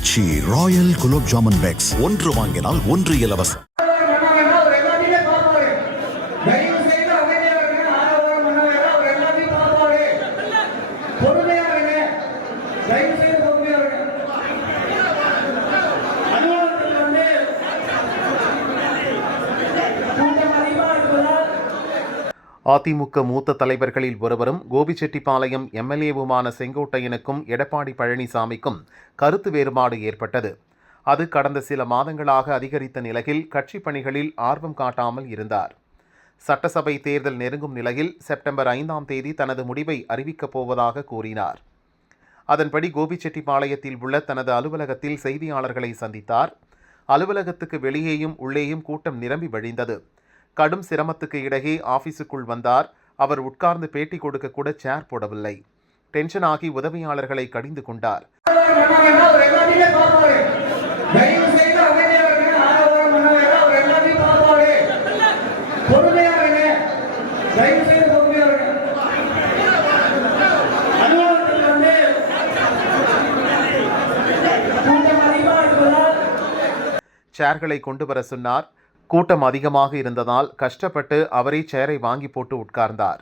ஆச்சி Royal gulab jamun packs ஒன்று வாங்கினால் ஒன்று இலவசம். அதிமுக மூத்த தலைவர்களில் ஒருவரும் கோபிச்செட்டிப்பாளையம் எம்எல்ஏவுமான செங்கோட்டையனுக்கும் எடப்பாடி பழனிசாமிக்கும் கருத்து வேறுபாடு ஏற்பட்டது. அது கடந்த சில மாதங்களாக அதிகரித்த நிலையில் கட்சி பணிகளில் ஆர்வம் காட்டாமல் இருந்தார். சட்டசபை தேர்தல் நெருங்கும் நிலையில் செப்டம்பர் 5ஆம் தேதி தனது முடிவை அறிவிக்கப் போவதாக கூறினார். அதன்படி கோபிச்செட்டிப்பாளையத்தில் உள்ள தனது அலுவலகத்தில் செய்தியாளர்களை சந்தித்தார். அலுவலகத்துக்கு வெளியேயும் உள்ளேயும் கூட்டம் நிரம்பி வழிந்தது. கடும் சிரமத்துக்கு இடையே ஆபீஸுக்குள் வந்தார். அவர் உட்கார்ந்து பேட்டி கொடுக்க கூட சேர் போடவில்லை. டென்ஷன் ஆகி உதவியாளர்களை கடிந்து கொண்டார். சேர்களை கொண்டு வர சொன்னார். கூட்டம் அதிகமாக இருந்ததால் கஷ்டப்பட்டு அவரே சேரை வாங்கி போட்டு உட்கார்ந்தார்.